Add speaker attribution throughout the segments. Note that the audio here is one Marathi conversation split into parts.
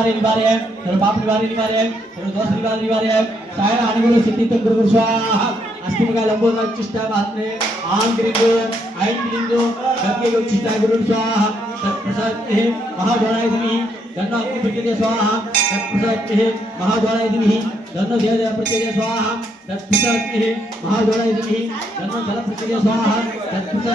Speaker 1: निवारे निवारे सर्व पाप निवारे निवारे सर्व दोष निवारे निवारे साय अनुगुण सिद्धी गुरु स्वाहा अस्तिमिका लंबोदर चिष्टा महात्मे आम गिरिंगो ऐन गिरिंगो गंगे योग चिष्टा गुरु स्वाहा तत्प्रसाद हे महाद्वाराय धीमहि गन्ना अग्नि प्रचोदय स्वाहा तत्प्रसाद हे महाद्वाराय धीमहि गन्ना देव प्रचोदय स्वाहा तत्प्रसाद हे महाद्वाराय धीमहि गन्ना जल प्रचोदय स्वाहा तत्प्रसाद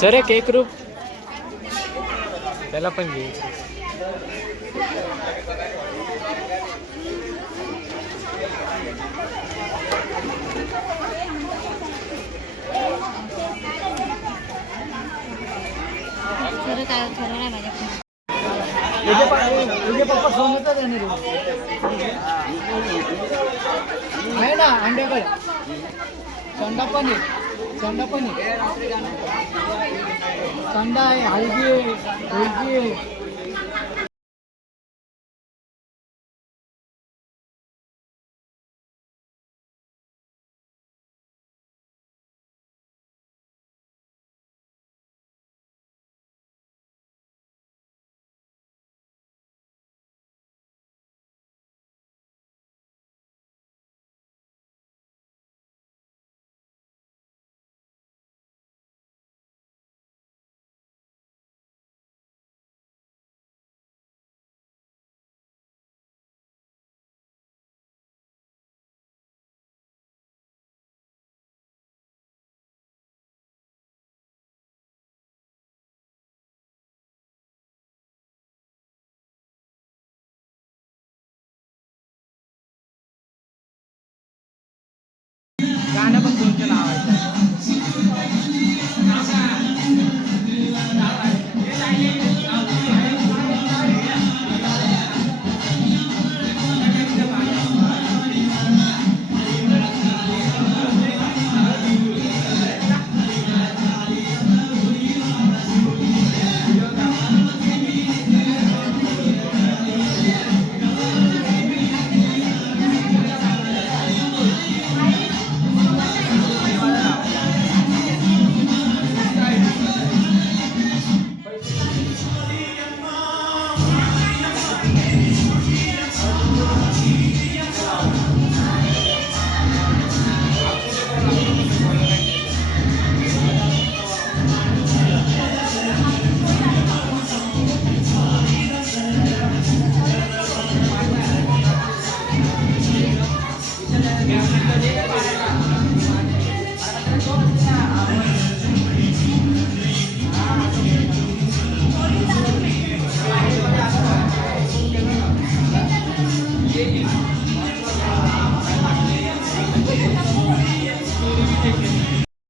Speaker 2: सर एक एक रूप. त्याला पण घे.
Speaker 3: खरं काय नाही
Speaker 4: ना अंड्याकडे. चंडा पण आहे चंडा पण आहे चंडा आहे हलगी आहे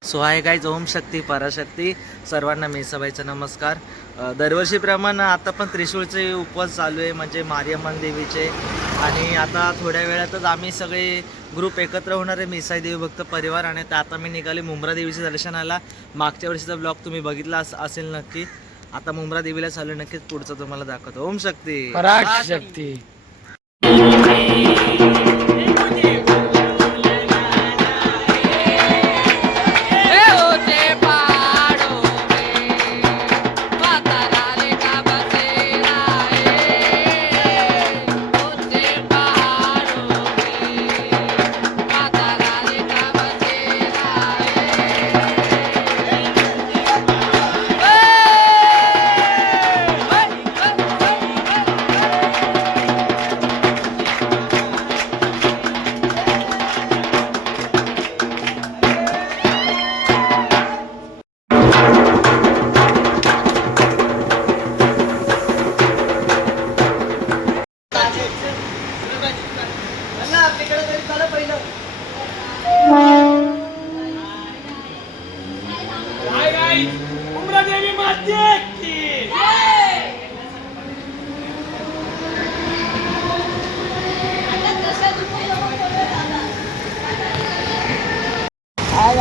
Speaker 5: सो आहे गाईज ओम शक्ती पराशक्ती. सर्वांना मेसाबाईचा नमस्कार. दरवर्षीप्रमाणे आता पण त्रिशूळचे उपवास चालू आहे म्हणजे मारियम्मन देवीचे. आणि आता थोड्या वेळातच आम्ही सगळे ग्रुप एकत्र होणारे मिसाई देवी भक्त परिवार. आणि तर आता मी निघाले मुंब्रा देवीच्या दर्शनाला. मागच्या वर्षीचा ब्लॉग तुम्ही बघितला असेल नक्की. आता मुंब्रा देवीला चालू नक्कीच पुढचं तुम्हाला दाखवतो. ओम शक्ती.
Speaker 2: शक्ती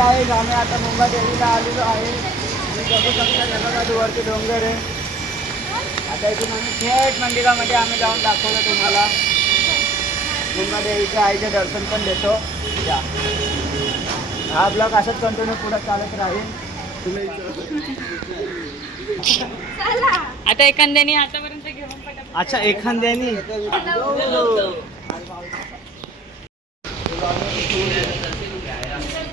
Speaker 4: आहे. आम्ही आता मुंबई देवीला आलेलो आहे. बघू शकता वरती डोंगर आहे. आता इथून आम्ही थेट मंदिरामध्ये आम्ही जाऊन दाखवलं तुम्हाला. मुंबई देवीच्या आईचे दर्शन पण देतो. या. हा ब्लॉग असंच कंटिन्यू पुढे चालत राहील. तुम्ही
Speaker 3: आता एखाद्याने आतापर्यंत घेऊन पटकन
Speaker 5: अच्छा एखाद्यानी?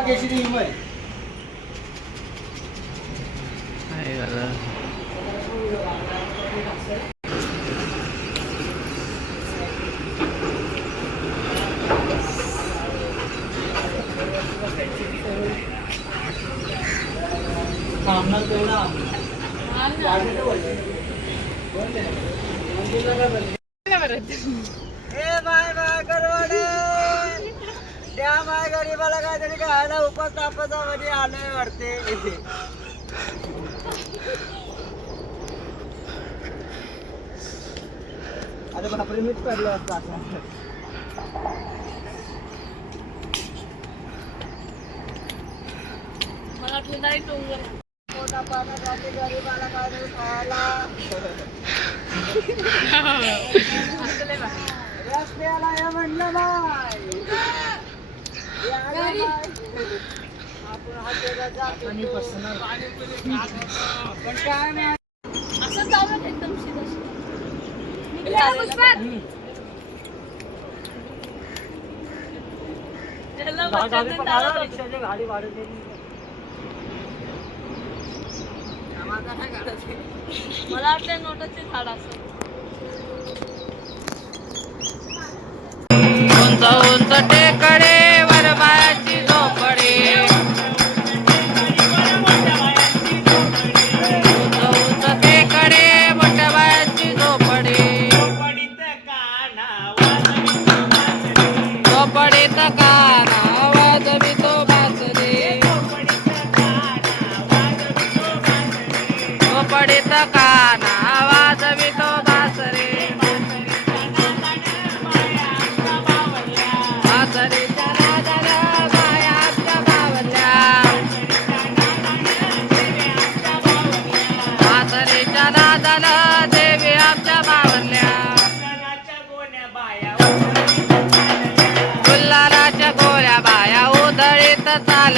Speaker 4: केशरी तेवढा ए बाय बाय करवाडे त्या माय गरीबाला काहीतरी खायला उपास तापाचा मध्ये आलोय वाटते. अरे बापरे मीच पडलो असतो असं
Speaker 3: मला वाटलं नाही डोंगर
Speaker 4: पोटा पाण्यासाठी गरीबाला काहीतरी खायला. रस्त्याला म्हणलं बाय
Speaker 3: असं जाऊ एकदम
Speaker 4: गाडी
Speaker 3: मला वाटतं नोटाचे झाड असं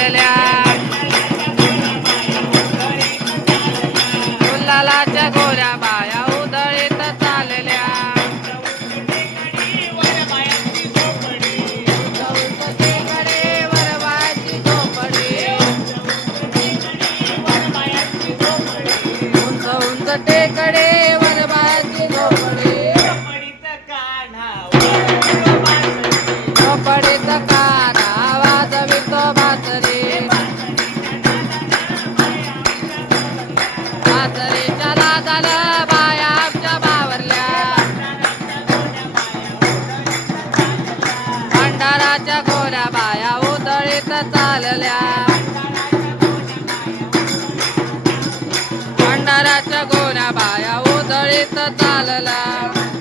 Speaker 2: चालल्या चालल्या भंडाराच्या गोऱ्या बाया उधळीत चालल्या.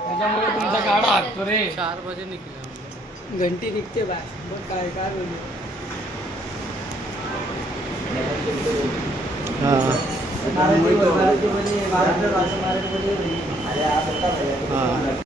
Speaker 6: त्याच्यामुळे तुमचा गाडा हाकतो रे. चार वाजे निघले घंटी निघते बाय मग काय काय बोलू?
Speaker 4: हां.